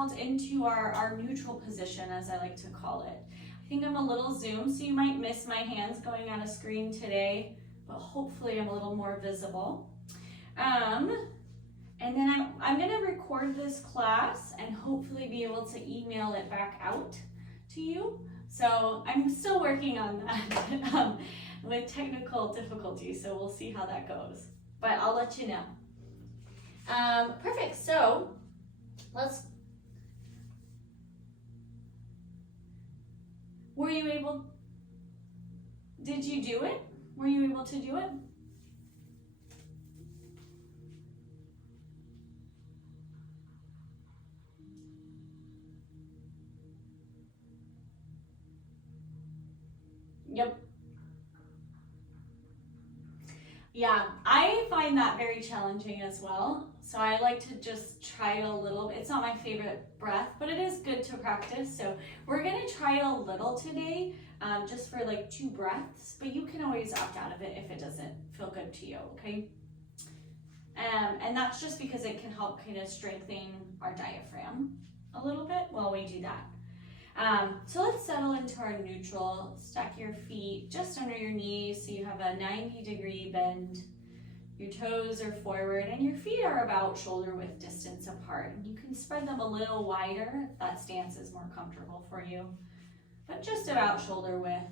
settled into our neutral position, as I like to call it. I think I'm a little zoomed, so you might miss my hands going on a screen today, but hopefully I'm a little more visible. And then I'm going to record this class and hopefully be able to email it back out to you. So I'm still working on that with technical difficulties, so we'll see how that goes. But I'll let you know. Perfect, so did you do it? Were you able to do it? Yep. Yeah, I find that very challenging as well. So I like to just try it a little bit. It's not my favorite breath, but it is good to practice. So we're gonna try it a little today, just for like 2 breaths, but you can always opt out of it if it doesn't feel good to you, okay? And that's just because it can help kind of strengthen our diaphragm a little bit while we do that. So let's settle into our neutral. Stack your feet just under your knees so you have a 90-degree bend. Your toes are forward and your feet are about shoulder width distance apart. And you can spread them a little wider if that stance is more comfortable for you, but just about shoulder width.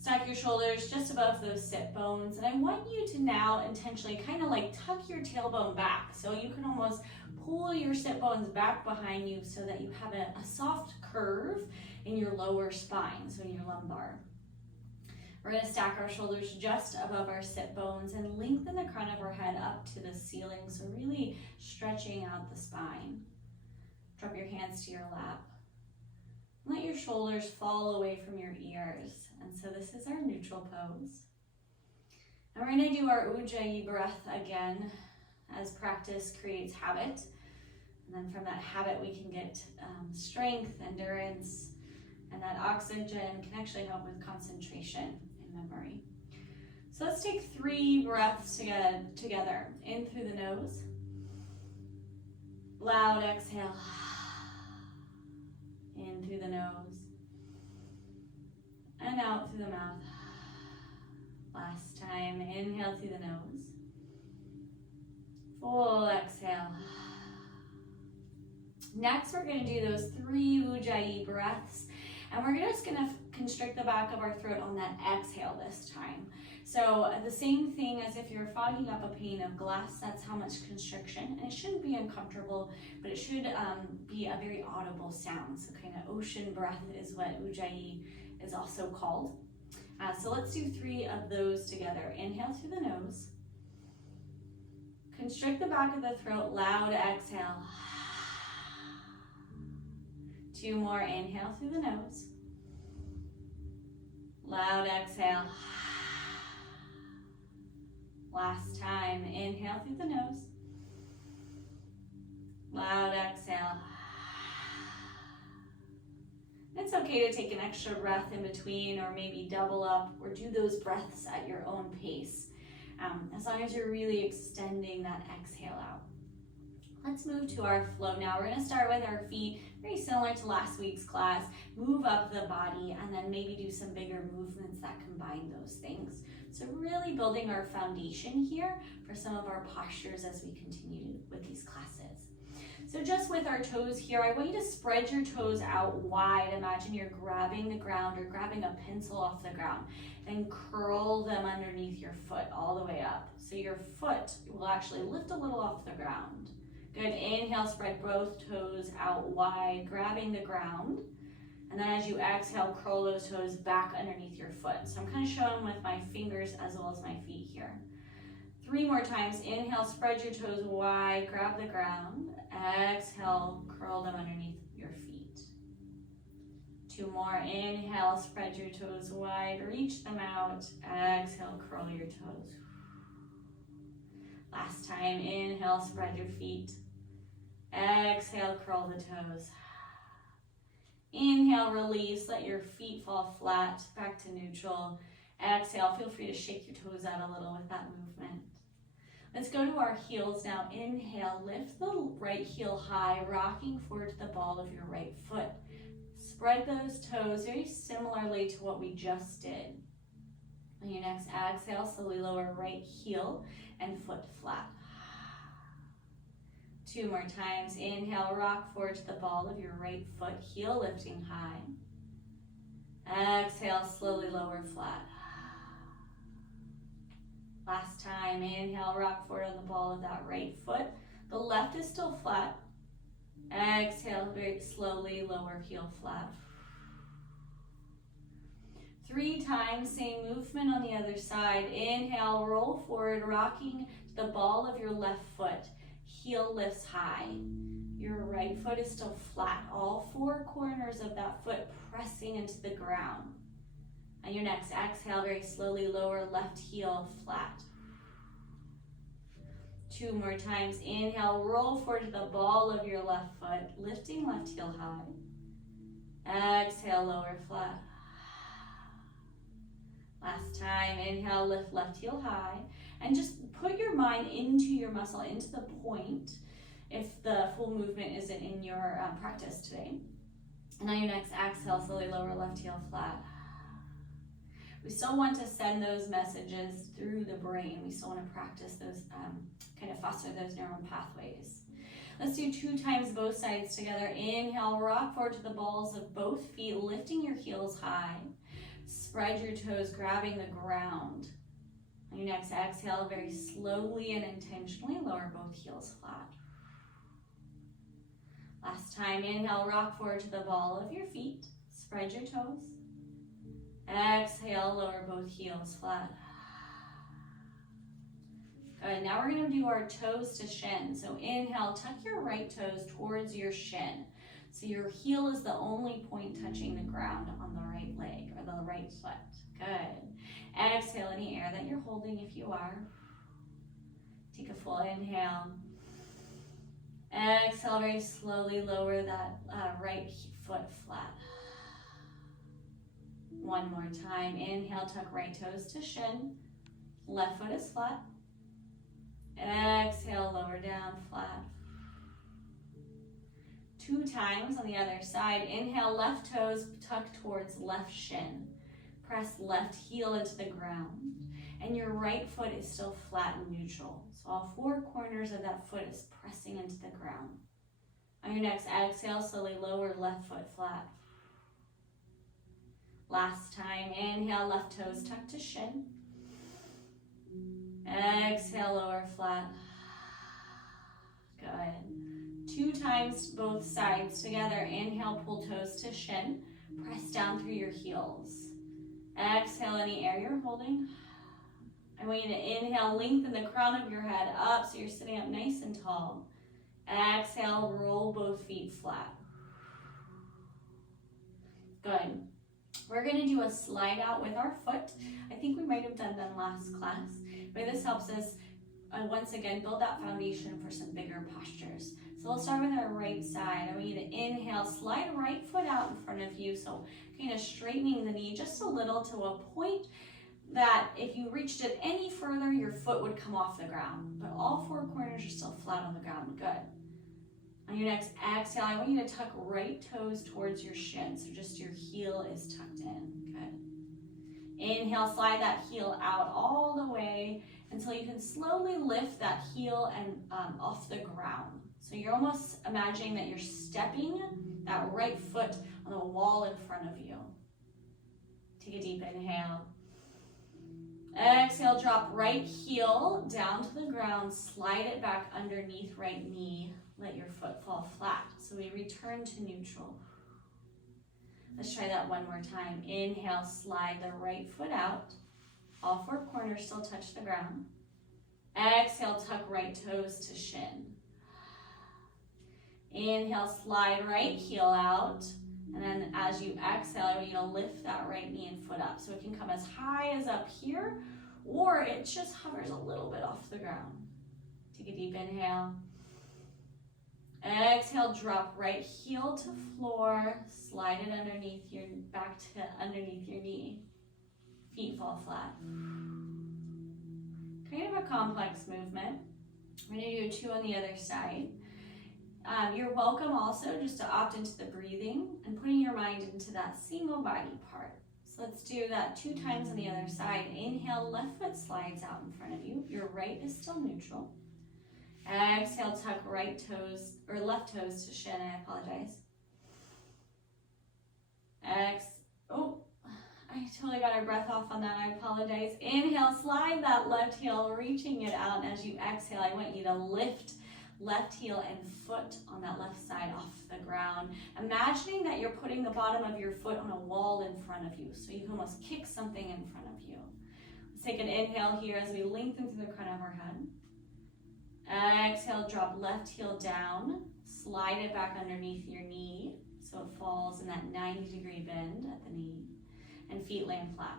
Stack your shoulders just above those sit bones. And I want you to now intentionally kind of like tuck your tailbone back. So you can almost pull your sit bones back behind you so that you have a soft curve in your lower spine, so in your lumbar. We're going to stack our shoulders just above our sit bones and lengthen the crown of our head up to the ceiling, so really stretching out the spine. Drop your hands to your lap. Let your shoulders fall away from your ears. And so this is our neutral pose. And we're going to do our Ujjayi Breath again, as practice creates habit. And then from that habit, we can get strength, endurance, and that oxygen can actually help with concentration and memory. So let's take 3 breaths together. In through the nose. Loud exhale. In through the nose. And out through the mouth. Last time, inhale through the nose. Full exhale. Next, we're going to do those 3 Ujjayi breaths, and we're just going to constrict the back of our throat on that exhale this time. So the same thing as if you're fogging up a pane of glass, that's how much constriction, and it shouldn't be uncomfortable, but it should be a very audible sound. So kind of ocean breath is what Ujjayi is also called. So let's do 3 of those together. Inhale through the nose. Constrict the back of the throat, loud exhale. 2 more, inhale through the nose. Loud exhale. Last time, inhale through the nose. Loud exhale. It's okay to take an extra breath in between or maybe double up or do those breaths at your own pace, as long as you're really extending that exhale out. Let's move to our flow now. We're going to start with our feet, very similar to last week's class. Move up the body and then maybe do some bigger movements that combine those things. So really building our foundation here for some of our postures as we continue with these classes. So just with our toes here, I want you to spread your toes out wide. Imagine you're grabbing the ground or grabbing a pencil off the ground. Then curl them underneath your foot all the way up. So your foot will actually lift a little off the ground. Good, inhale, spread both toes out wide, grabbing the ground. And then as you exhale, curl those toes back underneath your foot. So I'm kind of showing with my fingers as well as my feet here. 3 more times. Inhale, spread your toes wide, grab the ground. Exhale, curl them underneath your feet. 2 more. Inhale, spread your toes wide, reach them out. Exhale, curl your toes. Last time. Inhale, spread your feet. Exhale, curl the toes. Inhale, release, let your feet fall flat, back to neutral. Exhale, feel free to shake your toes out a little with that movement. Let's go to our heels now. Inhale, lift the right heel high, rocking forward to the ball of your right foot. Spread those toes very similarly to what we just did. On your next exhale, slowly lower right heel and foot flat. 2 more times. Inhale, rock forward to the ball of your right foot, heel lifting high. Exhale, slowly lower flat. Last time. Inhale, rock forward on the ball of that right foot. The left is still flat. Exhale, very slowly lower heel flat. 3 times, same movement on the other side. Inhale, roll forward, rocking to the ball of your left foot. Heel lifts high. Your right foot is still flat. All 4 corners of that foot pressing into the ground. On your next exhale, very slowly lower left heel flat. 2 more times. Inhale, roll forward to the ball of your left foot, lifting left heel high. Exhale, lower flat. Last time. Inhale, lift left heel high. And just put your mind into your muscle, into the point, if the full movement isn't in your practice today. And on your next exhale, slowly lower left heel flat. We still want to send those messages through the brain. We still want to practice those, kind of foster those neural pathways. Let's do 2 times both sides together. Inhale, rock forward to the balls of both feet, lifting your heels high. Spread your toes, grabbing the ground. On your next exhale, very slowly and intentionally lower both heels flat. Last time. Inhale, rock forward to the ball of your feet. Spread your toes. Exhale, lower both heels flat. Good. Now we're going to do our toes to shin. So inhale, tuck your right toes towards your shin. So your heel is the only point touching the ground on the right leg or the right foot. Good. Exhale any air that you're holding if you are. Take a full inhale. Exhale, very slowly lower that right foot flat. 1 more time. Inhale, tuck right toes to shin. Left foot is flat. Exhale, lower down, flat. 2 times on the other side. Inhale, left toes tuck towards left shin. Press left heel into the ground. And your right foot is still flat and neutral. So all 4 corners of that foot is pressing into the ground. On your next exhale, slowly lower left foot flat. Last time. Inhale, left toes tuck to shin. Exhale, lower flat. Good. 2 times both sides together. Inhale, pull toes to shin. Press down through your heels. Exhale any air you're holding. I want you to inhale, lengthen the crown of your head up so you're sitting up nice and tall. Exhale, roll both feet flat. Good. We're going to do a slide out with our foot. I think we might have done that last class, but this helps us once again build that foundation for some bigger postures. So we'll start with our right side. I want you to inhale, slide right foot out in front of you. So kind of straightening the knee just a little to a point that if you reached it any further, your foot would come off the ground. But all 4 corners are still flat on the ground. Good. On your next exhale, I want you to tuck right toes towards your shin. So just your heel is tucked in. Good. Inhale, slide that heel out all the way until you can slowly lift that heel and off the ground. So you're almost imagining that you're stepping that right foot on the wall in front of you. Take a deep inhale. Exhale, drop right heel down to the ground, slide it back underneath right knee. Let your foot fall flat. So we return to neutral. Let's try that 1 more time. Inhale, slide the right foot out. All 4 corners still touch the ground. Exhale, tuck right toes to shin. Inhale, slide right heel out. And then as you exhale, I want you to lift that right knee and foot up. So it can come as high as up here, or it just hovers a little bit off the ground. Take a deep inhale. Exhale, drop right heel to floor. Slide it underneath your back to underneath your knee. Feet fall flat. Kind of a complex movement. We're going to do 2 on the other side. You're welcome also just to opt into the breathing and putting your mind into that single body part. So let's do that 2 times on the other side. Inhale, left foot slides out in front of you. Your right is still neutral. Exhale, tuck right toes, or left toes to shin, I apologize. Oh, I totally got our breath off on that, I apologize. Inhale, slide that left heel, reaching it out. And as you exhale, I want you to lift left heel and foot on that left side off the ground. Imagining that you're putting the bottom of your foot on a wall in front of you, so you can almost kick something in front of you. Let's take an inhale here as we lengthen through the crown of our head. Exhale, drop left heel down, slide it back underneath your knee so it falls in that 90-degree bend at the knee, and feet land flat.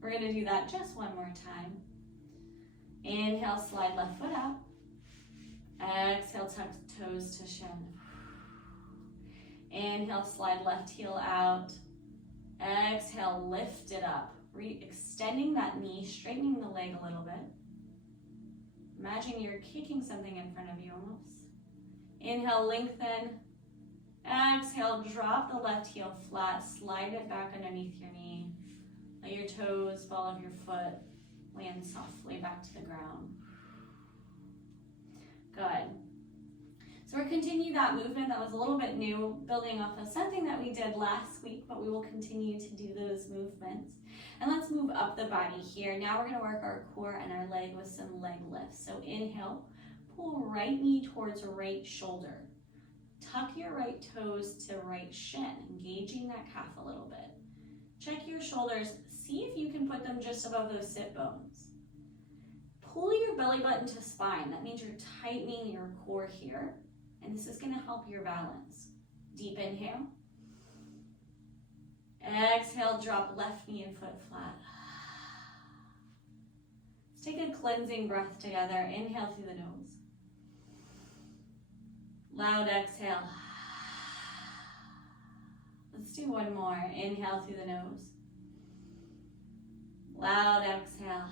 We're going to do that just one more time. Inhale, slide left foot out. Exhale, tuck toes to shin. Inhale, slide left heel out. Exhale, lift it up. Extending that knee, straightening the leg a little bit. Imagine you're kicking something in front of you almost. Inhale, lengthen. Exhale, drop the left heel flat, slide it back underneath your knee. Let your toes, ball of your foot, land softly back to the ground. Good. So we're continuing that movement that was a little bit new, building off of something that we did last week, but we will continue to do those movements. And let's move up the body here. Now we're gonna work our core and our leg with some leg lifts. So inhale, pull right knee towards right shoulder. Tuck your right toes to right shin, engaging that calf a little bit. Check your shoulders, see if you can put them just above those sit bones. Pull your belly button to spine. That means you're tightening your core here, and this is gonna help your balance. Deep inhale. Exhale, drop left knee and foot flat. Let's take a cleansing breath together. Inhale through the nose. Loud exhale. Let's do one more. Inhale through the nose. Loud exhale.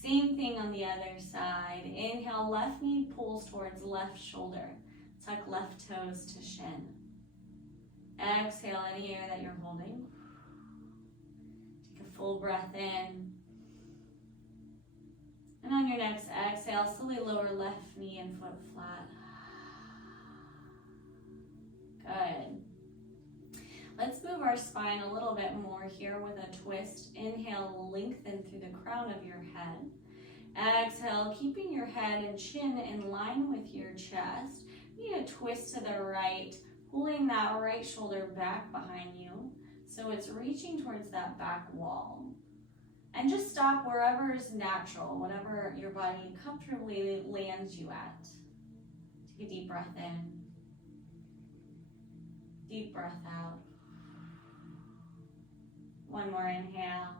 Same thing on the other side. Inhale, left knee pulls towards left shoulder. Tuck left toes to shin. Exhale any air that you're holding. Take a full breath in. And on your next exhale, slowly lower left knee and foot flat. Good. Let's move our spine a little bit more here with a twist. Inhale, lengthen through the crown of your head. Exhale, keeping your head and chin in line with your chest. You need a twist to the right, pulling that right shoulder back behind you so it's reaching towards that back wall. And just stop wherever is natural, whatever your body comfortably lands you at. Take a deep breath in. Deep breath out. One more inhale.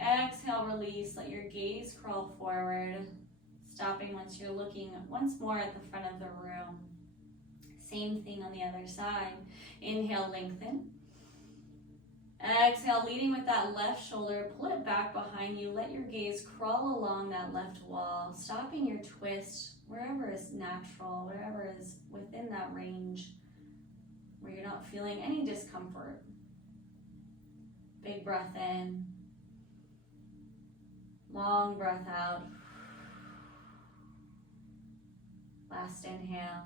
Exhale, release. Let your gaze crawl forward, stopping once you're looking once more at the front of the room. Same thing on the other side. Inhale, lengthen. Exhale, leading with that left shoulder, pull it back behind you. Let your gaze crawl along that left wall, stopping your twist wherever is natural, wherever is within that range where you're not feeling any discomfort. Big breath in. Long breath out. Last inhale.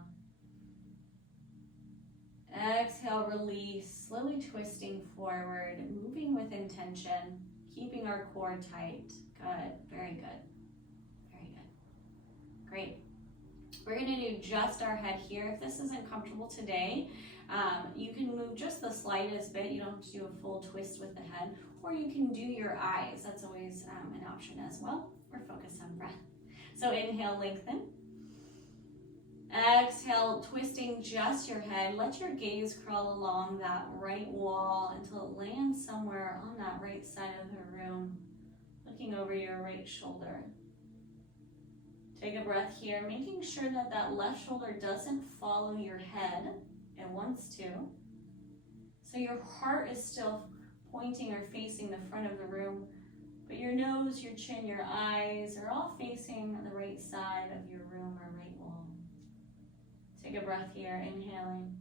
Exhale, release, slowly twisting forward, moving with intention, keeping our core tight. Good, very good, very good. Great. We're gonna do just our head here. If this isn't comfortable today, you can move just the slightest bit. You don't have to do a full twist with the head, or you can do your eyes. That's always an option as well. We're focused on breath. So inhale, lengthen. Exhale, twisting just your head. Let your gaze crawl along that right wall until it lands somewhere on that right side of the room, looking over your right shoulder. Take a breath here, making sure that that left shoulder doesn't follow your head. It wants to. So your heart is still pointing or facing the front of the room, but your nose, your chin, your eyes are all facing the right side of your room or right wall. Take a breath here, inhaling.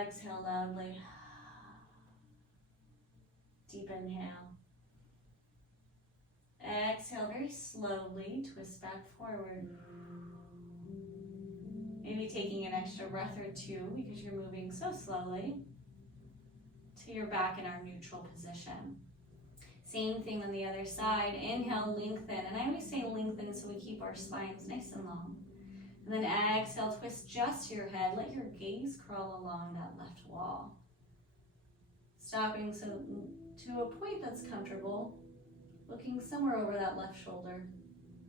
Exhale loudly. Deep inhale. Exhale very slowly, twist back forward. Maybe taking an extra breath or two because you're moving so slowly till you're back in our neutral position. Same thing on the other side. Inhale, lengthen. And I always say lengthen so we keep our spines nice and long. And then exhale, twist just to your head. Let your gaze crawl along that left wall. Stopping so to a point that's comfortable, looking somewhere over that left shoulder,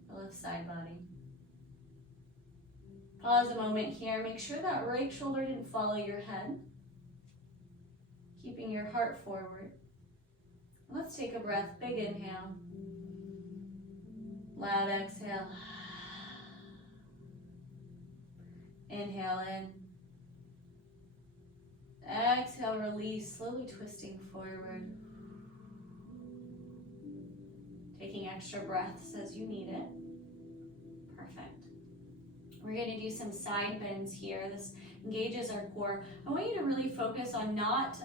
the left side body. Pause a moment here. Make sure that right shoulder didn't follow your head. Keeping your heart forward. Let's take a breath. Big inhale. Loud exhale. Inhale in. Exhale, release, slowly twisting forward. Taking extra breaths as you need it. Perfect. We're going to do some side bends here. This engages our core. I want you to really focus on not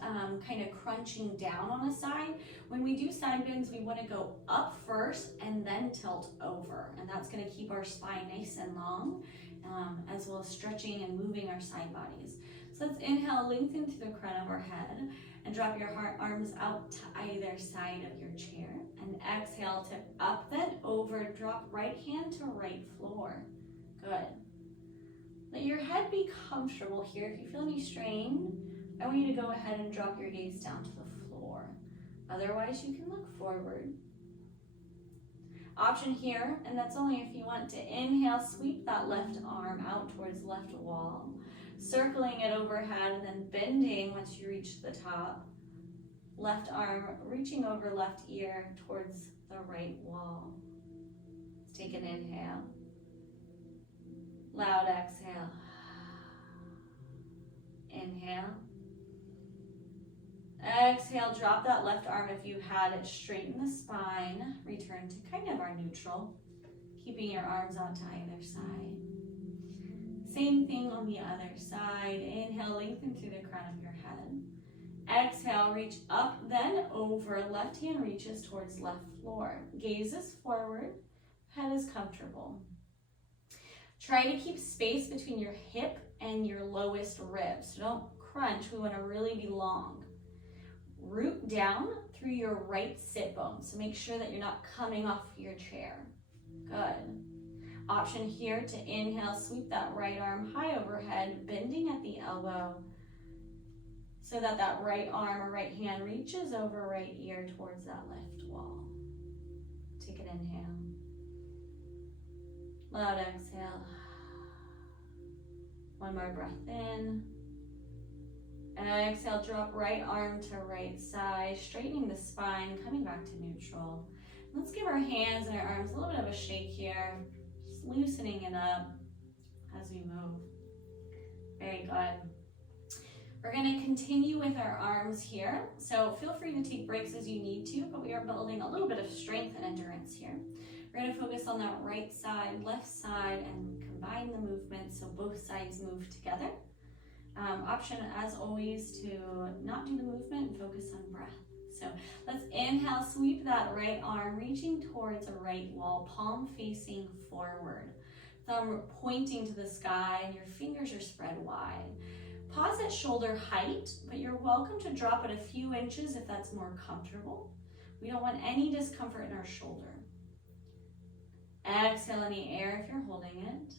kind of crunching down on a side. When we do side bends, we want to go up first and then tilt over. And that's going to keep our spine nice and long, as well as stretching and moving our side bodies. So let's inhale, lengthen to the crown of our head, and drop your arms out to either side of your chair. And exhale to up, then over, drop right hand to right floor. Good. Let your head be comfortable here. If you feel any strain, I want you to go ahead and drop your gaze down to the floor. Otherwise, you can look forward. Option here, and that's only if you want to inhale, sweep that left arm out towards left wall, circling it overhead and then bending once you reach the top. Left arm reaching over left ear towards the right wall. Let's take an inhale. Loud exhale. Inhale. Exhale, drop that left arm if you had it. Straighten the spine. Return to kind of our neutral. Keeping your arms out to either side. Same thing on the other side. Inhale, lengthen through the crown of your head. Exhale, reach up, then over. Left hand reaches towards left floor. Gaze is forward. Head is comfortable. Try to keep space between your hip and your lowest rib. So don't crunch. We want to really be long. Root down through your right sit bone. So make sure that you're not coming off your chair. Good. Option here to inhale, sweep that right arm high overhead, bending at the elbow so that that right arm or right hand reaches over right ear towards that left wall. Take an inhale. Loud exhale. One more breath in. Exhale, drop right arm to right side, straightening the spine, coming back to neutral. Let's give our hands and our arms a little bit of a shake here, just loosening it up as we move. Very good. We're going to continue with our arms here. So feel free to take breaks as you need to, but we are building a little bit of strength and endurance here. We're going to focus on that right side, left side, and combine the movement so both sides move together. Option, as always, to not do the movement and focus on breath. So let's inhale, sweep that right arm, reaching towards a right wall, palm facing forward. Thumb pointing to the sky, and your fingers are spread wide. Pause at shoulder height, but you're welcome to drop it a few inches if that's more comfortable. We don't want any discomfort in our shoulder. Exhale in the air if you're holding it.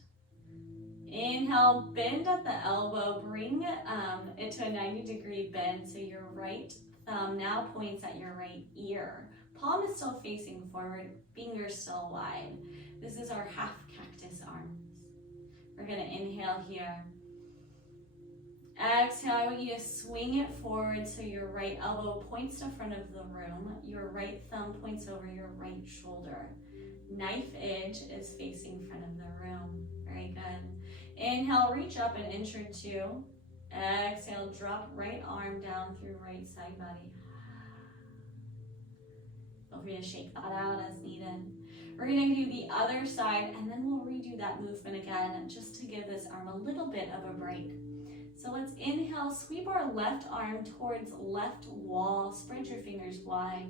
Inhale, bend at the elbow, bring it to a 90-degree bend so your right thumb now points at your right ear. Palm is still facing forward, fingers still wide. This is our half cactus arms. We're going to inhale here. Exhale, I want you to swing it forward so your right elbow points to front of the room. Your right thumb points over your right shoulder. Knife edge is facing front of the room. Very good. Inhale, reach up an inch or two. Exhale, drop right arm down through right side body. Feel free to shake that out as needed. We're gonna do the other side and then we'll redo that movement again just to give this arm a little bit of a break. So let's inhale, sweep our left arm towards left wall, spread your fingers wide,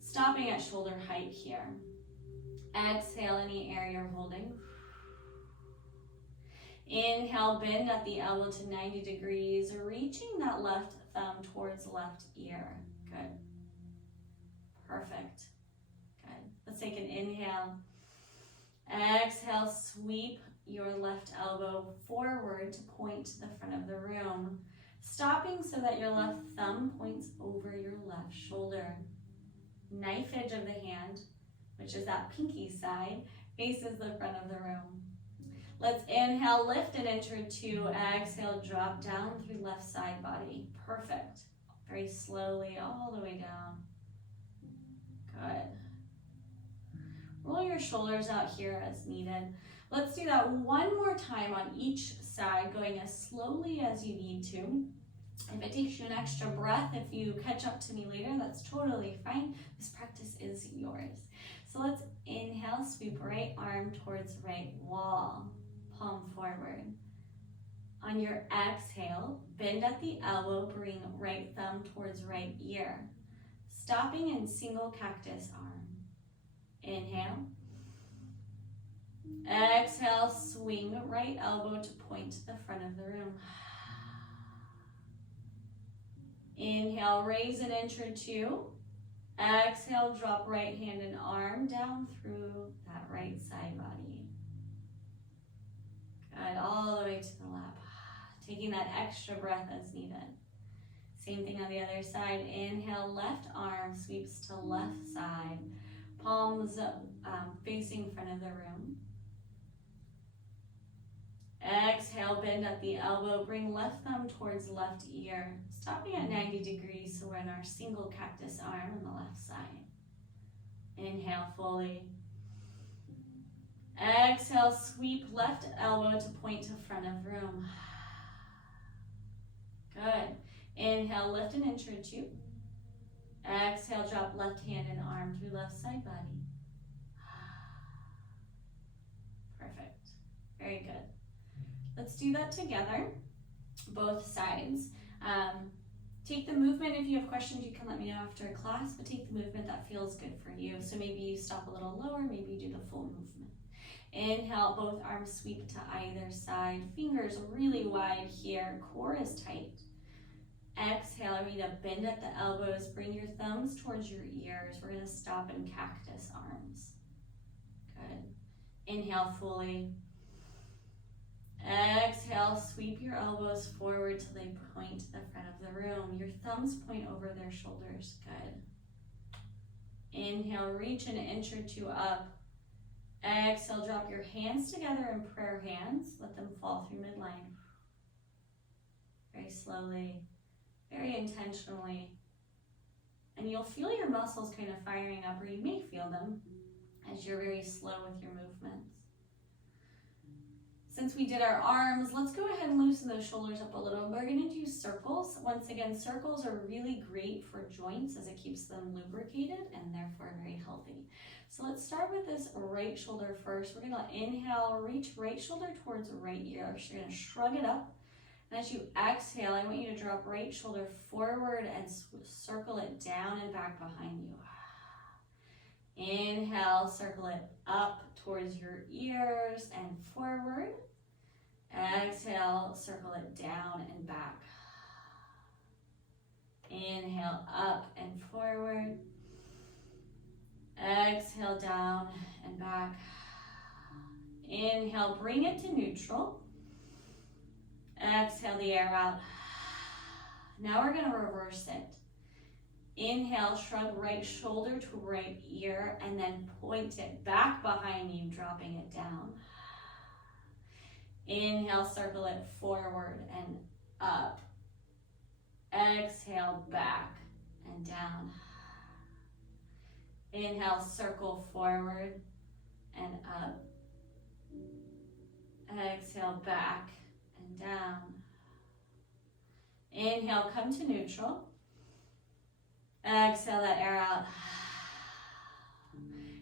stopping at shoulder height here. Exhale, any air you're holding. Inhale, bend at the elbow to 90 degrees, reaching that left thumb towards left ear. Good. Perfect. Good. Let's take an inhale. Exhale, sweep your left elbow forward to point to the front of the room, stopping so that your left thumb points over your left shoulder. Knife edge of the hand, which is that pinky side, faces the front of the room. Let's inhale, lift and enter two. Exhale, drop down through left side body. Perfect. Very slowly, all the way down. Good. Roll your shoulders out here as needed. Let's do that one more time on each side, going as slowly as you need to. If it takes you an extra breath, if you catch up to me later, that's totally fine. This practice is yours. So let's inhale, sweep right arm towards right wall, palm forward. On your exhale, bend at the elbow, bring right thumb towards right ear, stopping in single cactus arm. Inhale. Exhale, swing right elbow to point to the front of the room. Inhale, raise and enter two. Exhale, drop right hand and arm down through that right side body. Good, all the way to the lap. Taking that extra breath as needed. Same thing on the other side. Inhale, left arm sweeps to left side. Palms facing front of the room. Exhale, bend at the elbow, bring left thumb towards left ear, stopping at 90 degrees so we're in our single cactus arm on the left side. Inhale fully. Exhale, sweep left elbow to point to front of room. Good. Inhale, lift and enter two. Exhale, drop left hand and arm through left side body. Perfect. Very good. Let's do that together, both sides. Take the movement. If you have questions, you can let me know after class, but take the movement that feels good for you. So maybe you stop a little lower, maybe you do the full movement. Inhale, both arms sweep to either side. Fingers really wide here, core is tight. Exhale, I need to bend at the elbows, bring your thumbs towards your ears. We're gonna stop in cactus arms. Good. Inhale fully. Exhale, sweep your elbows forward till they point to the front of the room. Your thumbs point over their shoulders. Good. Inhale, reach and enter two up. Exhale, drop your hands together in prayer hands. Let them fall through midline. Very slowly, very intentionally. And you'll feel your muscles kind of firing up, or you may feel them as you're very slow with your movements. Since we did our arms, let's go ahead and loosen those shoulders up a little. We're going to do circles. Once again, circles are really great for joints as it keeps them lubricated and therefore very healthy. So let's start with this right shoulder first. We're going to inhale, reach right shoulder towards right ear. So you're going to shrug it up. And as you exhale, I want you to drop right shoulder forward and circle it down and back behind you. Inhale, circle it up towards your ears and forward. Exhale, circle it down and back. Inhale, up and forward. Exhale, down and back. Inhale, bring it to neutral. Exhale the air out. Now we're going to reverse it. Inhale, shrug right shoulder to right ear, and then point it back behind you, dropping it down. Inhale, circle it forward and up. Exhale, back and down. Inhale, circle forward and up. Exhale, back and down. Inhale, come to neutral. Exhale that air out.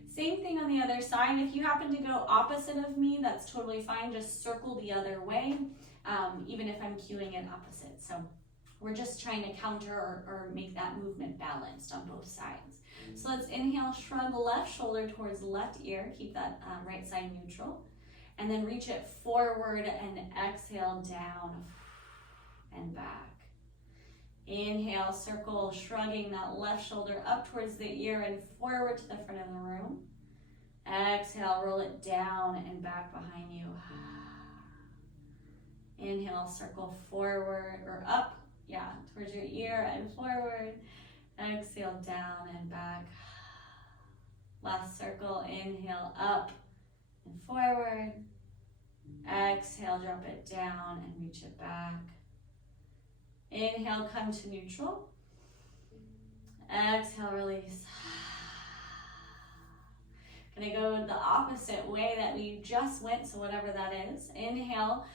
Same thing on the other side. If you happen to go opposite of me, that's totally fine. Just circle the other way, even if I'm cueing it opposite. So we're just trying to counter or make that movement balanced on both sides. So let's inhale, shrug the left shoulder towards the left ear. Keep that right side neutral. And then reach it forward and exhale down and back. Inhale, circle, shrugging that left shoulder up towards the ear and forward to the front of the room. Exhale, roll it down and back behind you. Inhale, circle forward or up, towards your ear and forward. Exhale, down and back. Last circle, inhale, up and forward. Exhale, drop it down and reach it back. Inhale, come to neutral. Exhale, release. Gonna go the opposite way that we just went, so whatever that is. Inhale,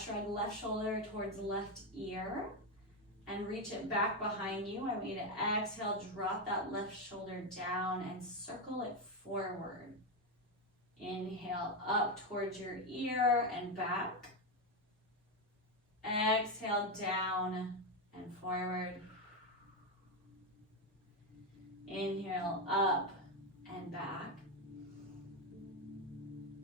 shrug left shoulder towards left ear and reach it back behind you. I want you to exhale, drop that left shoulder down and circle it forward. Inhale, up towards your ear and back. Exhale, down and forward. Inhale, up and back.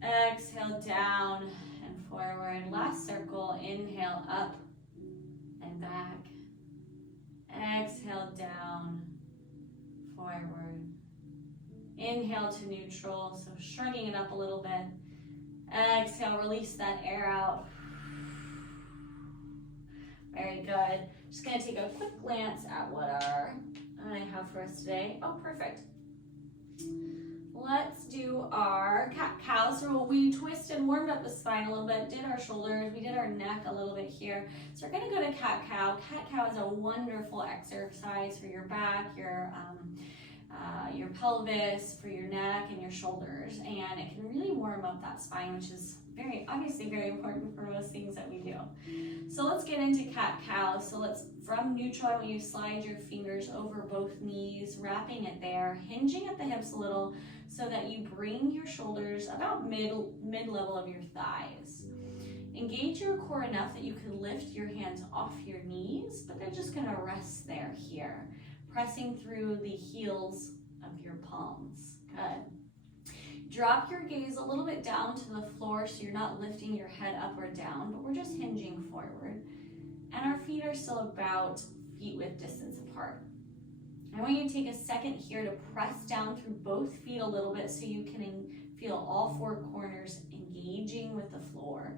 Exhale, down and forward. Last circle, inhale, up and back. Exhale, down, forward. Inhale to neutral, so shrugging it up a little bit. Exhale, release that air out. Very good. Just gonna take a quick glance at what I have for us today. Oh, perfect. Let's do our cat-cow. So we twisted, warmed up the spine a little bit, did our shoulders, we did our neck a little bit here. So we're gonna go to cat-cow. Cat-cow is a wonderful exercise for your back, your pelvis, for your neck and your shoulders, and it can really warm up that spine, which is obviously very important for most things that we do. So let's get into cat-cow. So from neutral, I want you to slide your fingers over both knees, wrapping it there, hinging at the hips a little so that you bring your shoulders about mid-level of your thighs. Engage your core enough that you can lift your hands off your knees, but they're just gonna rest there here, pressing through the heels of your palms. Good. Drop your gaze a little bit down to the floor so you're not lifting your head up or down, but we're just hinging forward. And our feet are still about feet width distance apart. I want you to take a second here to press down through both feet a little bit so you can feel all four corners engaging with the floor.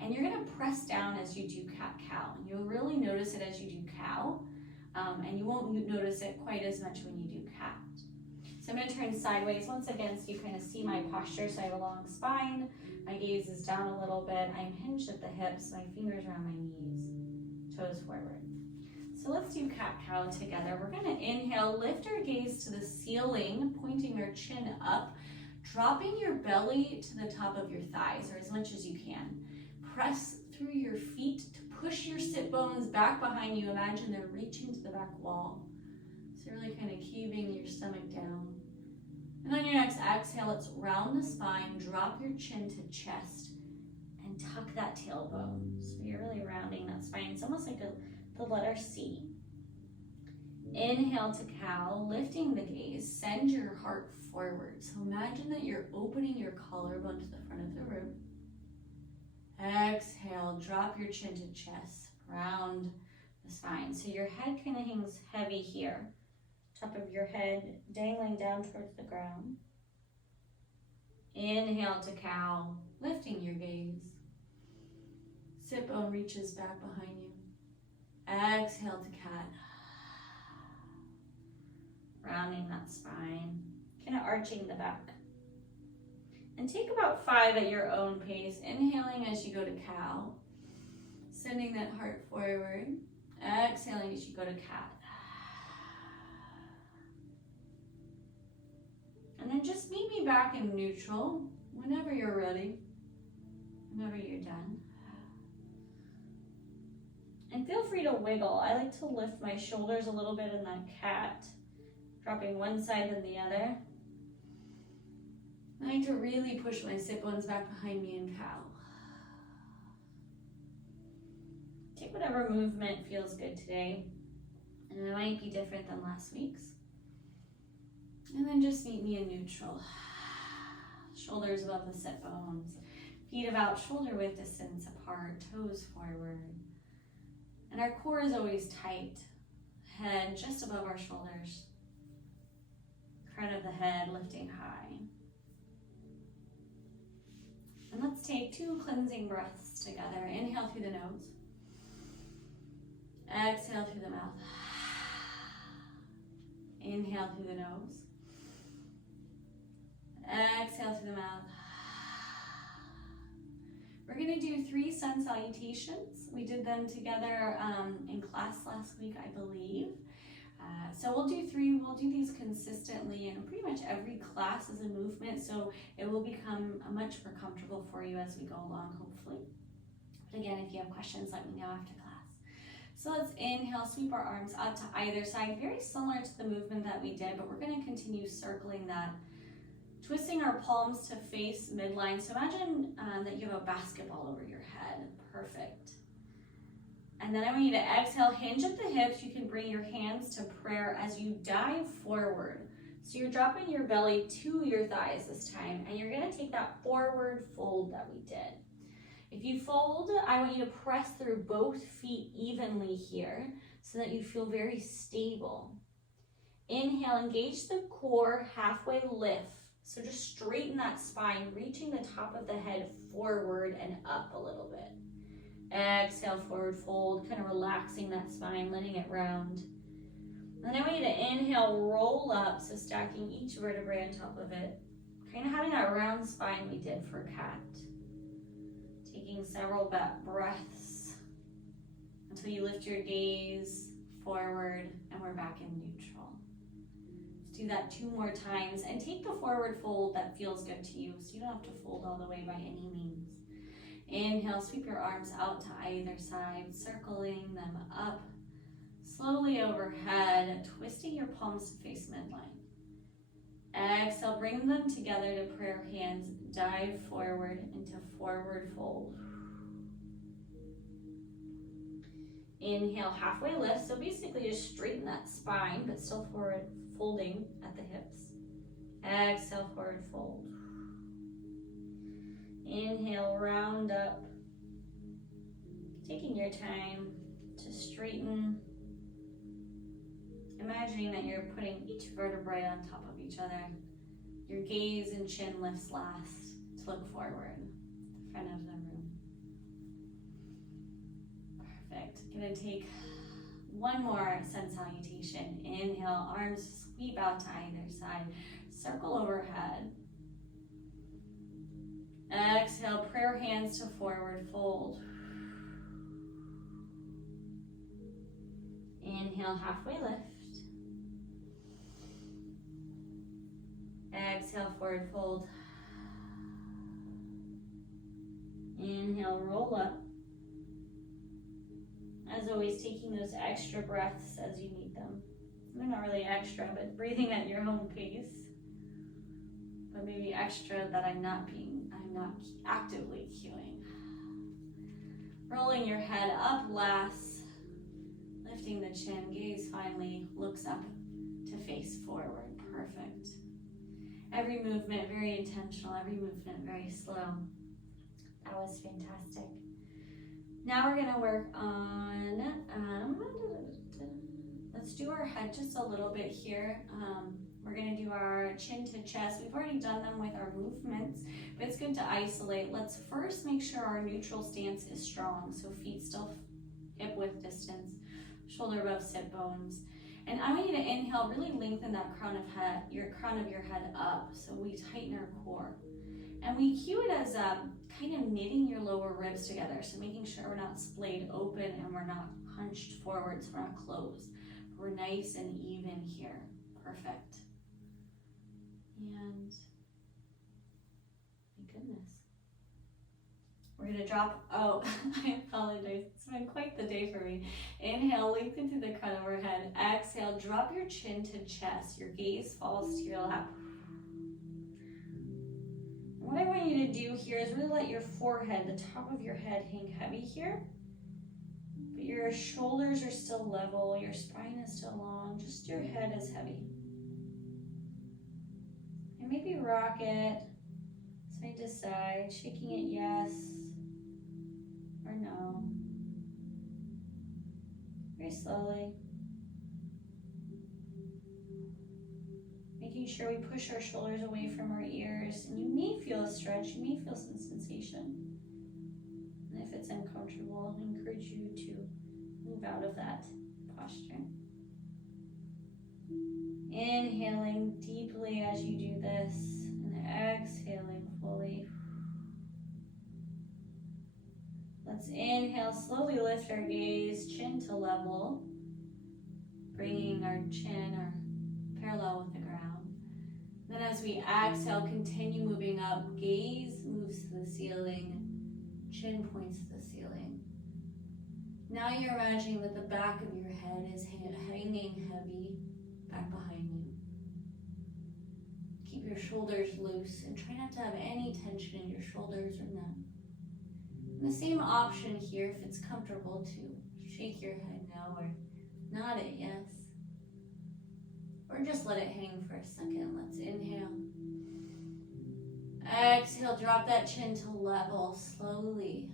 And you're gonna press down as you do cat-cow. You'll really notice it as you do cow, and you won't notice it quite as much when you do cat. So I'm going to turn sideways once again so you kind of see my posture. So I have a long spine, my gaze is down a little bit, I'm hinged at the hips, my fingers around my knees, toes forward. So let's do cat-cow together. We're going to inhale, lift our gaze to the ceiling, pointing your chin up, dropping your belly to the top of your thighs, or as much as you can. Press through your feet to push your sit bones back behind you. Imagine they're reaching to the back wall. So you're really kind of caving your stomach down. And on your next exhale, let's round the spine, drop your chin to chest, and tuck that tailbone. So you're really rounding that spine. It's almost like the letter C. Inhale to cow, lifting the gaze, send your heart forward. So imagine that you're opening your collarbone to the front of the room. Exhale, drop your chin to chest, round the spine. So your head kind of hangs heavy here. Top of your head dangling down towards the ground. Inhale to cow, lifting your gaze. Sit bone reaches back behind you. Exhale to cat. Rounding that spine, kind of arching the back. And take about 5 at your own pace, inhaling as you go to cow, sending that heart forward, exhaling as you go to cat. And then just meet me back in neutral whenever you're ready, whenever you're done. And feel free to wiggle. I like to lift my shoulders a little bit in that cat, dropping one side then the other. I like to really push my sit bones back behind me in cow. Take whatever movement feels good today. And it might be different than last week's. And then just meet me in neutral. Shoulders above the sit bones. Feet about shoulder width distance apart. Toes forward. And our core is always tight. Head just above our shoulders. Crown of the head lifting high. And let's take 2 cleansing breaths together. Inhale through the nose. Exhale through the mouth. Inhale through the nose. Exhale through the mouth. We're going to do 3 sun salutations. We did them together in class last week, I believe. So we'll do 3. We'll do these consistently, and pretty much every class is a movement, so it will become much more comfortable for you as we go along, hopefully. But again, if you have questions, let me know after class. So let's inhale, sweep our arms out to either side, very similar to the movement that we did, but we're going to continue circling that, twisting our palms to face midline. So imagine that you have a basketball over your head. Perfect. And then I want you to exhale, hinge at the hips. You can bring your hands to prayer as you dive forward. So you're dropping your belly to your thighs this time, and you're going to take that forward fold that we did. If you fold, I want you to press through both feet evenly here so that you feel very stable. Inhale, engage the core, halfway lift. So just straighten that spine, reaching the top of the head forward and up a little bit. Exhale, forward fold, kind of relaxing that spine, letting it round. And then I want you to inhale, roll up, so stacking each vertebrae on top of it. Kind of having that round spine we did for cat. Taking several breaths until you lift your gaze forward and we're back in neutral. Let's do that 2 more times and take the forward fold that feels good to you, so you don't have to fold all the way by any means. Inhale, sweep your arms out to either side, circling them up, slowly overhead, twisting your palms to face midline. Exhale, bring them together to prayer hands, dive forward into forward fold. Inhale, halfway lift, so basically just straighten that spine, but still forward folding at the hips. Exhale, forward fold. Inhale, round up, taking your time to straighten. Imagining that you're putting each vertebrae on top of each other. Your gaze and chin lifts last to look forward, the front of the room. Perfect. Gonna take 1 more sun salutation. Inhale, arms sweep out to either side. Circle overhead. Exhale, prayer hands to forward fold. Inhale, halfway lift. Exhale, forward fold. Inhale, roll up. As always, taking those extra breaths as you need them. They're not really extra, but breathing at your own pace. But maybe extra that I'm not actively cueing. Rolling your head up last, lifting the chin, gaze finally looks up to face forward. Perfect. Every movement very intentional, every movement very slow. That was fantastic. Now we're gonna work on, let's do our head just a little bit here. We're gonna do our chin to chest. We've already done them with our movements, but it's good to isolate. Let's first make sure our neutral stance is strong. So feet still hip width distance, shoulder above sit bones. And I want you to inhale, really lengthen that crown of your head up, so we tighten our core. And we cue it as kind of knitting your lower ribs together, so making sure we're not splayed open and we're not hunched forward, so we're not closed. We're nice and even here. Perfect. And my goodness. We're gonna drop, oh, I apologize. It's been quite the day for me. Inhale, lengthen through the crown of our head. Exhale, drop your chin to chest. Your gaze falls to your lap. What I want you to do here is really let your forehead, the top of your head, hang heavy here. But your shoulders are still level, your spine is still long, just your head is heavy. And maybe rock it side to side, shaking it yes or no. Very slowly. Making sure we push our shoulders away from our ears. And you may feel a stretch, you may feel some sensation. And if it's uncomfortable, I encourage you to move out of that posture. Inhaling deeply as you do this, and exhaling fully. Let's inhale, slowly lift our gaze, chin to level, bringing our chin parallel with the ground. Then as we exhale, continue moving up, gaze moves to the ceiling, chin points to the ceiling. Now you're imagining that the back of your head is hanging heavy back behind you. Keep your shoulders loose and try not to have any tension in your shoulders or neck. And the same option here, if it's comfortable, to shake your head no or nod it yes. Or just let it hang for a second. Let's inhale. Exhale, drop that chin to level slowly.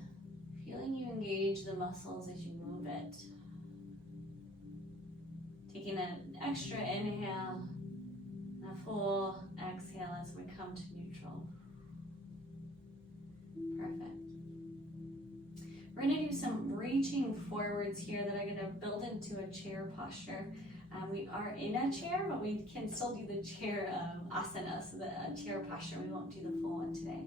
Feeling you engage the muscles as you move it. Taking an extra inhale and a full exhale as we come to neutral. Perfect. We're going to do some reaching forwards here that are going to build into a chair posture. We are in a chair, but we can still do the chair asana, so the chair posture. We won't do the full one today.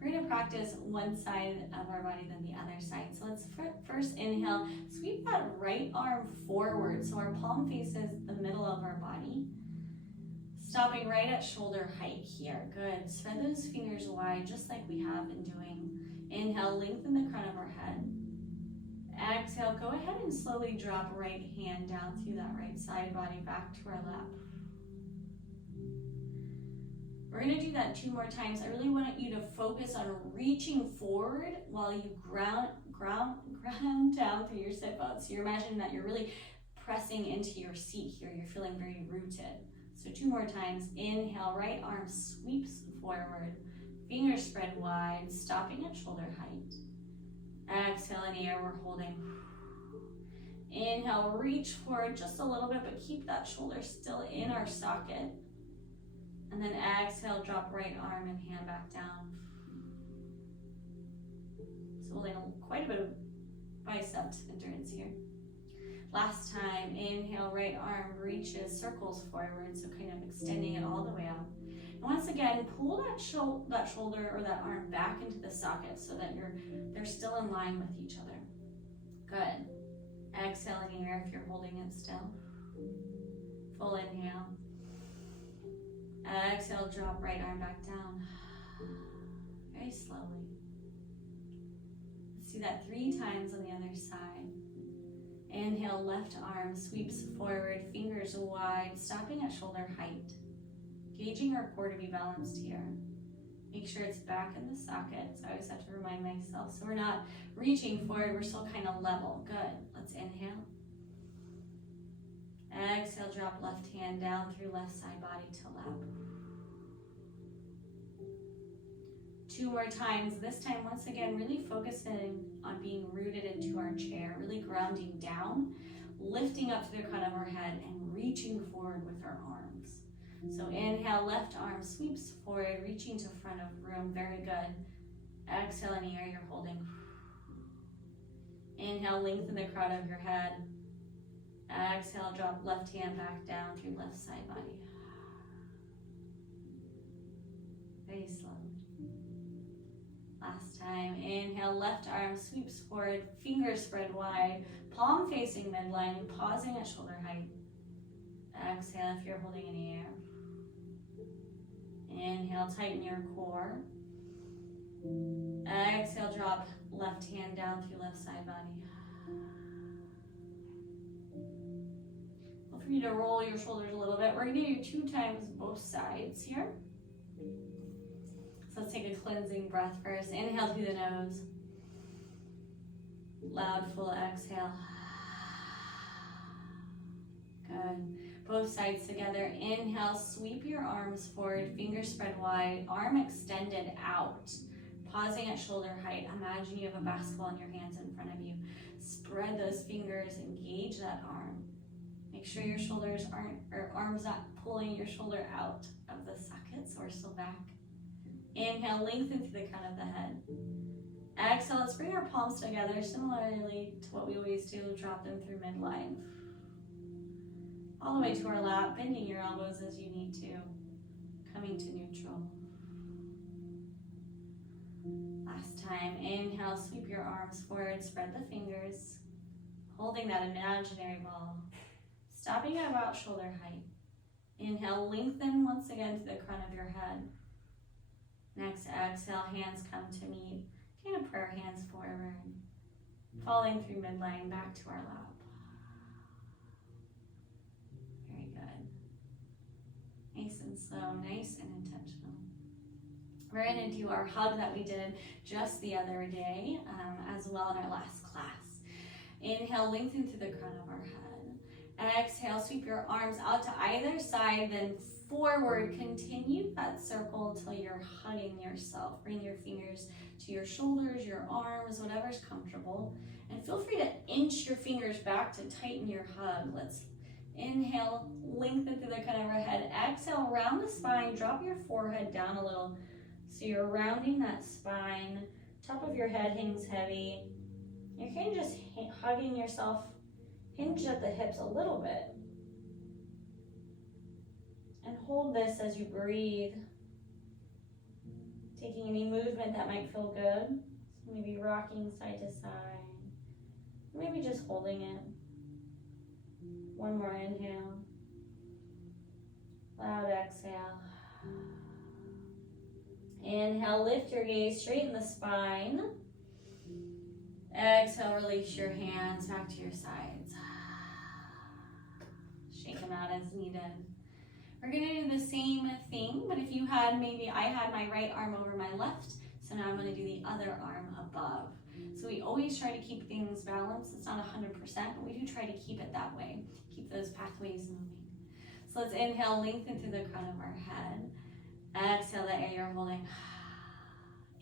We're going to practice one side of our body, then the other side. So let's first inhale, sweep that right arm forward so our palm faces the middle of our body. Stopping right at shoulder height here. Good. Spread those fingers wide, just like we have been doing. Inhale, lengthen the crown of our head. Exhale, go ahead and slowly drop right hand down through that right side body back to our lap. We're going to do that 2 more times. I really want you to focus on reaching forward while you ground down through your sit bones. So you're imagining that you're really pressing into your seat here. You're feeling very rooted. So 2 more times. Inhale, right arm sweeps forward. Fingers spread wide, stopping at shoulder height. Exhale in the air, we're holding. Inhale, reach forward just a little bit, but keep that shoulder still in our socket. And then exhale, drop right arm and hand back down. So we'll land quite a bit of bicep endurance here. Last time, inhale, right arm reaches, circles forward, so kind of extending it all the way out. And once again, pull that shoulder or that arm back into the socket so that they're still in line with each other. Good. Exhale in the air if you're holding it still. Full inhale. Exhale, drop right arm back down. Very slowly. Let's do that 3 times on the other side. Inhale, left arm sweeps forward, fingers wide, stopping at shoulder height. Gauging our core to be balanced here. Make sure it's back in the socket. So I always have to remind myself. So we're not reaching forward, we're still kind of level. Good. Let's inhale. Exhale, drop left hand down through left side body to lap. 2 more times. This time, once again, really focusing on being rooted into our chair, really grounding down, lifting up to the crown of our head and reaching forward with our arms. So inhale, left arm sweeps forward, reaching to front of room. Very good. Exhale in the air, you're holding. Inhale, lengthen the crown of your head. Exhale, drop left hand back down through left side body. Very slowly. Last time, inhale, left arm sweeps forward, fingers spread wide, palm facing midline, pausing at shoulder height. Exhale if you're holding in the air. Inhale, tighten your core. Exhale, drop Left hand down through left side body. Feel free to roll your shoulders a little bit. We're gonna do 2 times both sides here. So let's take a cleansing breath first. Inhale through the nose. Loud, full exhale. Good. Both sides together. Inhale, sweep your arms forward, fingers spread wide, arm extended out. Pausing at shoulder height. Imagine you have a basketball in your hands in front of you. Spread those fingers, engage that arm. Make sure your shoulders aren't, or arms not pulling your shoulder out of the socket, so we're still back. Inhale, lengthen through the crown of the head. Exhale, let's bring our palms together, similarly to what we always do, drop them through midline. All the way to our lap, bending your elbows as you need to, coming to neutral. Last time, inhale, sweep your arms forward, spread the fingers, holding that imaginary ball, stopping at about shoulder height. Inhale, lengthen once again to the crown of your head. Next exhale, hands come to meet, kind of prayer hands forward, falling through midline back to our lap. Very good. Nice and slow, nice and intentional. We're going to do our hug that we did just the other day as well in our last class. Inhale, lengthen through the crown of our head. Exhale, sweep your arms out to either side, then forward. Continue that circle until you're hugging yourself. Bring your fingers to your shoulders, your arms, whatever's comfortable. And feel free to inch your fingers back to tighten your hug. Let's inhale, lengthen through the crown of our head. Exhale, round the spine, drop your forehead down a little. So you're rounding that spine, top of your head hangs heavy. You're kind of just hugging yourself, hinge at the hips a little bit. And hold this as you breathe. Taking any movement that might feel good. So maybe rocking side to side. Maybe just holding it. One more inhale. Loud exhale. Inhale, lift your gaze, straighten the spine. Exhale, release your hands back to your sides. Shake them out as needed. We're gonna do the same thing, but if you had, maybe I had my right arm over my left, so now I'm gonna do the other arm above. So we always try to keep things balanced. It's not 100%, but we do try to keep it that way. Keep those pathways moving. So let's inhale, lengthen through the crown of our head. Exhale, the air you're holding.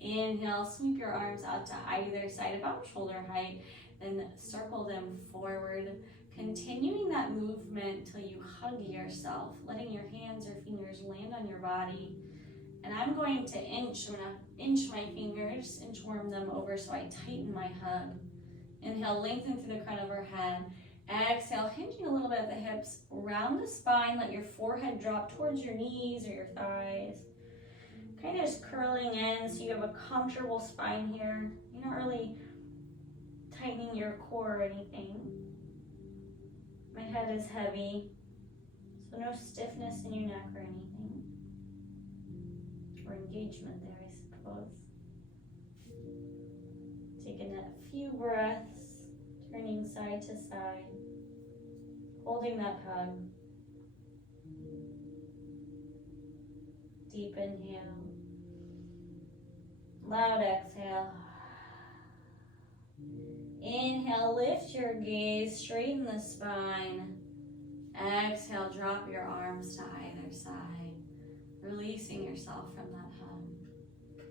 Inhale, sweep your arms out to either side, about shoulder height, then circle them forward. Continuing that movement till you hug yourself, letting your hands or fingers land on your body. And I'm going to inch my fingers, inchworm them over so I tighten my hug. Inhale, lengthen through the crown of our head. Exhale, hinging a little bit at the hips, round the spine, let your forehead drop towards your knees or your thighs. Kind of just curling in so you have a comfortable spine here. You're not really tightening your core or anything. My head is heavy, so no stiffness in your neck or anything. Or engagement there, I suppose. Taking a few breaths, turning side to side, holding that hug. Deep inhale. Loud exhale. Inhale, lift your gaze, straighten the spine. Exhale, drop your arms to either side, releasing yourself from that hug.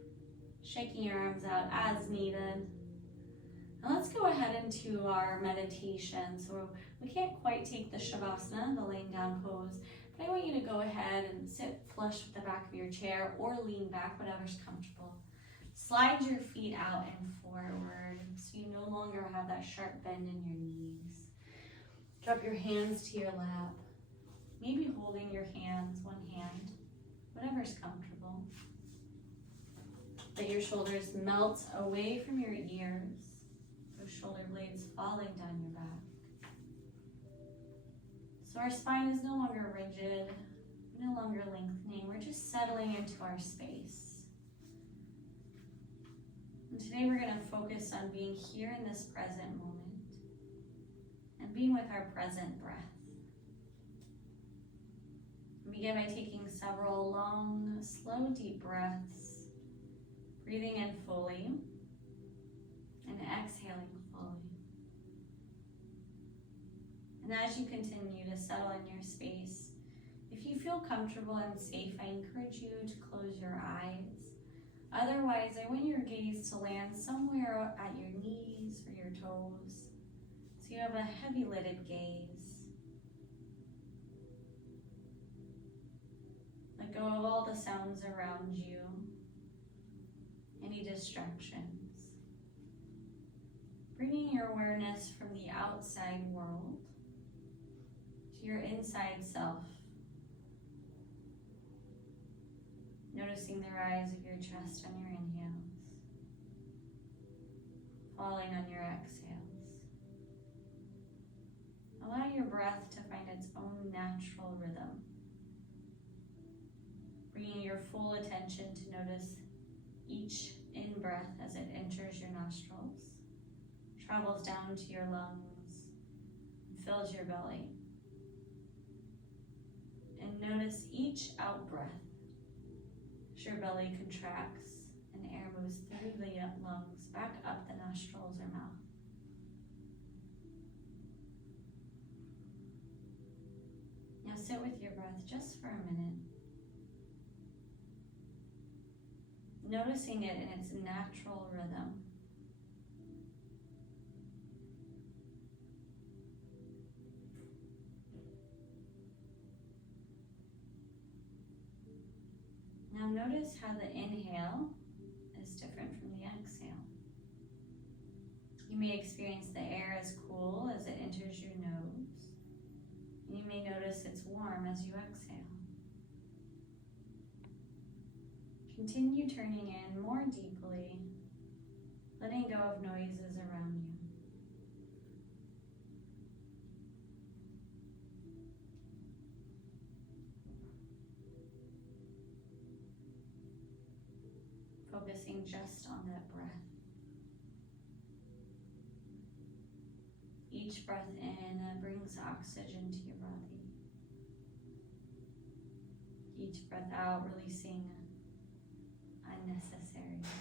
Shaking your arms out as needed. Now let's go ahead into our meditation. So we can't quite take the Shavasana, the laying down pose, but I want you to go ahead and sit flush with the back of your chair or lean back, whatever's comfortable. Slide your feet out and forward so you no longer have that sharp bend in your knees. Drop your hands to your lap, maybe holding your hands, one hand, whatever's comfortable. Let your shoulders melt away from your ears, those shoulder blades falling down your back. So our spine is no longer rigid, no longer lengthening. We're just settling into our space. And today we're going to focus on being here in this present moment and being with our present breath. Begin by taking several long, slow, deep breaths, breathing in fully and exhaling fully. And as you continue to settle in your space, if you feel comfortable and safe, I encourage you to close your eyes. Otherwise, I want your gaze to land somewhere at your knees or your toes, so you have a heavy-lidded gaze. Let go of all the sounds around you, any distractions. Bringing your awareness from the outside world to your inside self. Noticing the rise of your chest on your inhales, falling on your exhales. Allow your breath to find its own natural rhythm. Bringing your full attention to notice each in-breath as it enters your nostrils, travels down to your lungs, and fills your belly. And notice each out-breath as your belly contracts and air moves through the lungs, back up the nostrils or mouth. Now sit with your breath just for a minute, noticing it in its natural rhythm. Now notice how the inhale is different from the exhale. You may experience the air as cool as it enters your nose. You may notice it's warm as you exhale. Continue turning in more deeply, letting go of noises around you. Focusing just on that breath. Each breath in brings oxygen to your body. Each breath out releasing unnecessary waste.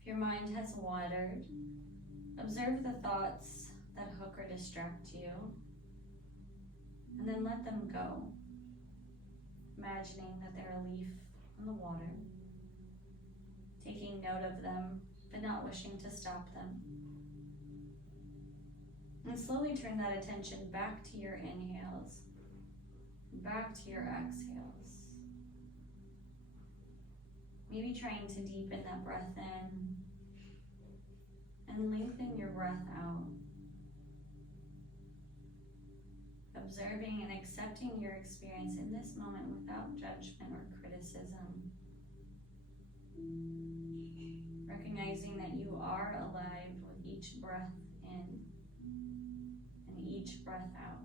If your mind has wandered, observe the thoughts that hook or distract you, and then let them go, imagining that they're a leaf in the water, taking note of them, but not wishing to stop them. And slowly turn that attention back to your inhales, back to your exhales. Maybe trying to deepen that breath in and lengthen your breath out. Observing and accepting your experience in this moment without judgment or criticism. Recognizing that you are alive with each breath in and each breath out.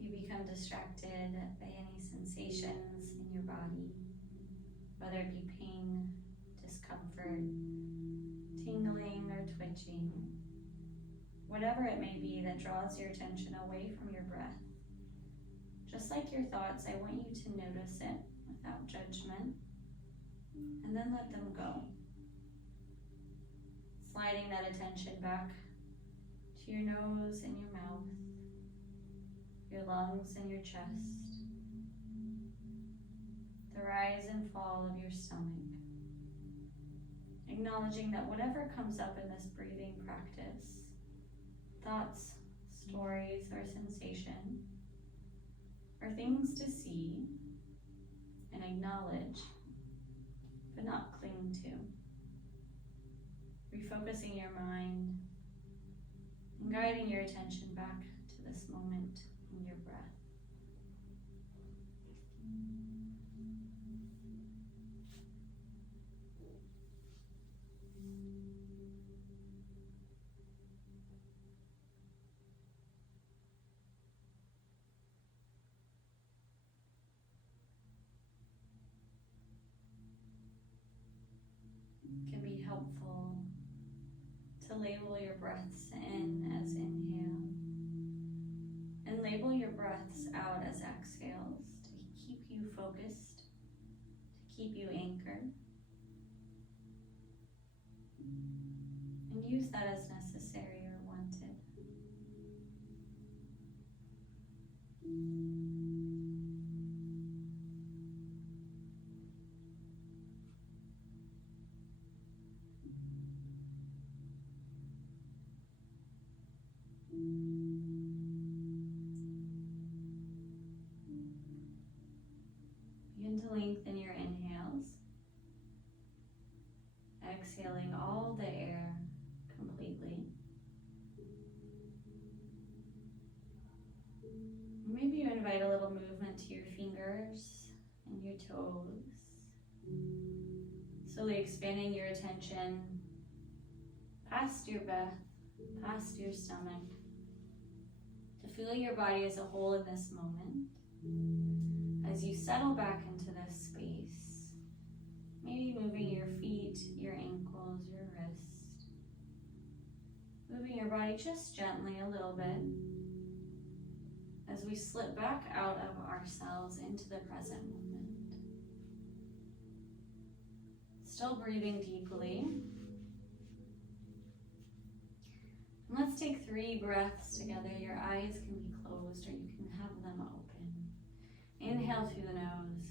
Become distracted by any sensations in your body, whether it be pain, discomfort, tingling, or twitching. Whatever it may be that draws your attention away from your breath. Just like your thoughts, I want you to notice it without judgment, and then let them go. Sliding that attention back to your nose and your mouth, your lungs and your chest, the rise and fall of your stomach. Acknowledging that whatever comes up in this breathing practice, thoughts, stories, or sensation, are things to see and acknowledge, but not cling to. Refocusing your mind and guiding your attention back to this moment in your breath. It can be helpful to label your breaths in as inhale and label your breaths out as exhales to keep you focused, to keep you anchored, and use that as necessary or wanted. Begin to lengthen your inhales, exhaling all the air completely. Maybe you invite a little movement to your fingers and your toes, slowly expanding your attention past your breath, past your stomach, to feel your body as a whole in this moment. As you settle back into this space, maybe moving your feet, your ankles, your wrist, moving your body just gently a little bit as we slip back out of ourselves into the present moment. Still breathing deeply. And let's take 3 breaths together. Your eyes can be closed or you can have them open. Inhale through the nose.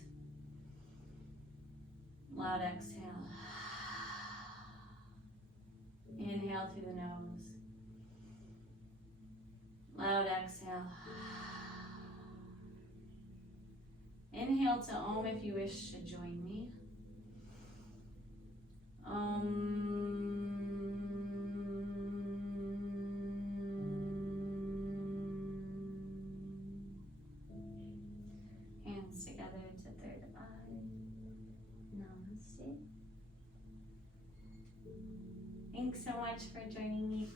Loud exhale. Inhale through the nose. Loud exhale. Inhale to Om if you wish to join me. Hands together to third eye. Namaste. Thanks so much for joining me.